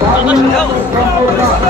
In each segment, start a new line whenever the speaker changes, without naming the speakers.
How
much help?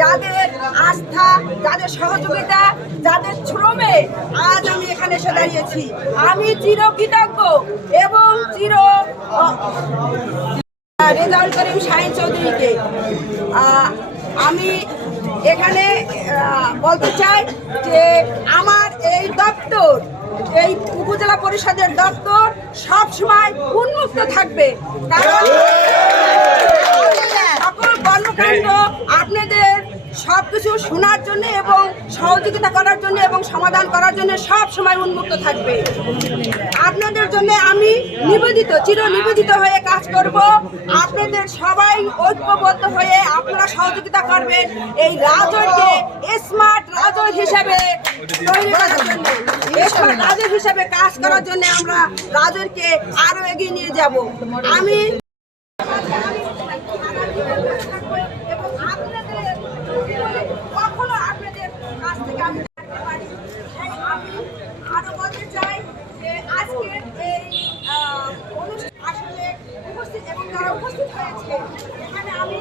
যাদের আস্থা, যাদের সহযোগিতা, যাদের শ্রমে আজ আমি এখানে এসে দাঁড়িয়েছি। আমি চির কৃতজ্ঞ এবং চির রেজাউল করিম শাহিন চৌধুরীকে আমি এখানে বলতে চাই যে আমার এই দপ্তর, এই উপজেলা পরিষদের দপ্তর সব সময় উন্মুক্ত থাকবে। কারণ সকল কর্মকাণ্ড আপনাদের সবকিছু শোনার জন্য এবং সহযোগিতা করার জন্য এবং সমাধান করার জন্য সব সময় উন্মুক্ত থাকবে। আপনাদের জন্য আমি নিবেদিত চির নিবেদিত হয়ে কাজ করব। আপনাদের সবাই ঐক্যবদ্ধ হয়ে আপনারা সহযোগিতা করবেন এই রাজনকে স্মার্ট রাজন হিসাবে তৈরি করার জন্য। রাজন হিসাবে কাজ করার জন্য আমরা রাজনকে আরও এগিয়ে নিয়ে যাব। আমি তারা উপস্থিত হয়েছে। এখানে আমি